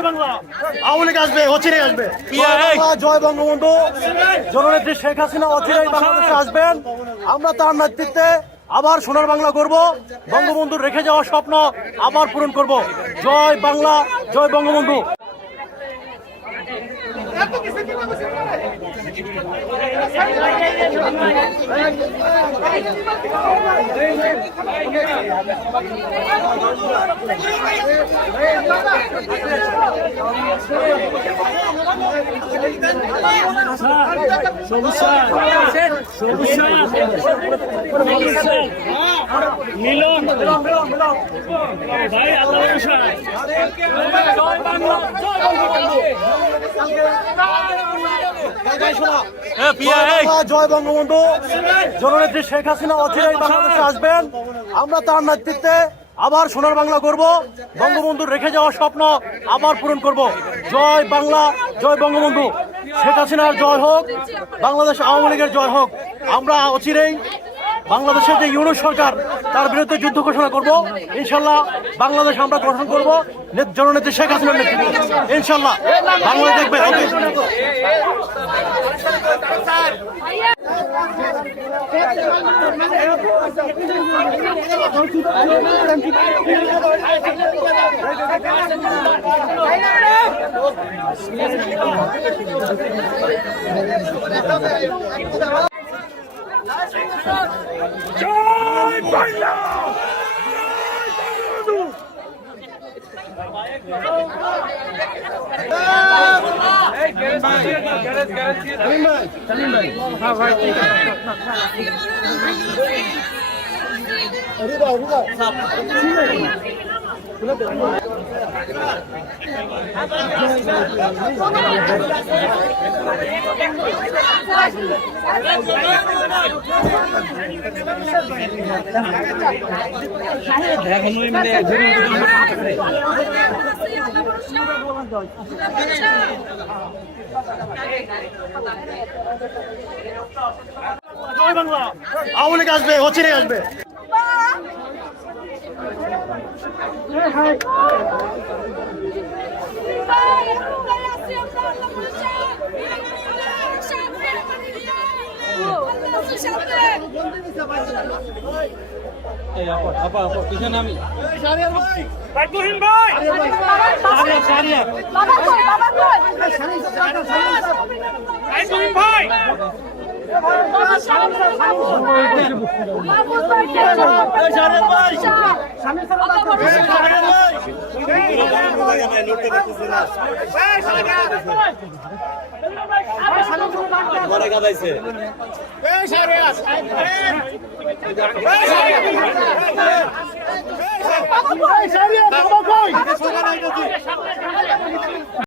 জয় বাংলা। আওয়ামী লীগ আসবে, অচিরেই আসবে। জয় বঙ্গবন্ধু। জননেত্রী শেখ হাসিনা অচিরেই বাংলাদেশে আসবেন। আমরা তার নেতৃত্বে আবার সোনার বাংলা করব। বঙ্গবন্ধুর রেখে যাওয়া স্বপ্ন আবার পূরণ করব। জয় বাংলা, জয় বঙ্গবন্ধু। মিলন ভাই আল্লাহ জয় বাংলা, জয় বঙ্গবন্ধু। জননেত্রী শেখ হাসিনা অচিরেই বাংলাদেশে আসবেন। আমরা তার নেতৃত্বে আবার সোনার বাংলা করব। বঙ্গবন্ধুর রেখে যাওয়া স্বপ্ন আবার পূরণ করব। জয় বাংলা, জয় বঙ্গবন্ধু। শেখ হাসিনার জয় হোক, বাংলাদেশ আওয়ামী লীগের জয় হোক। আমরা অচিরেই বাংলাদেশের যে ইউনিট সরকার তার বিরুদ্ধে যুদ্ধ ঘোষণা করব। ইনশাল্লাহ বাংলাদেশ আমরা গঠন করব জননেত্রী শেখ হাসিনার নেতৃত্বে। ইনশাল্লাহ বাংলাদেশ দেখবে। জয় বাংলা। জয় বাংলা। আওয়ামী লীগ আসবে, অচিরেই আসবে। পিছনে আমি ভাই গাদাইছে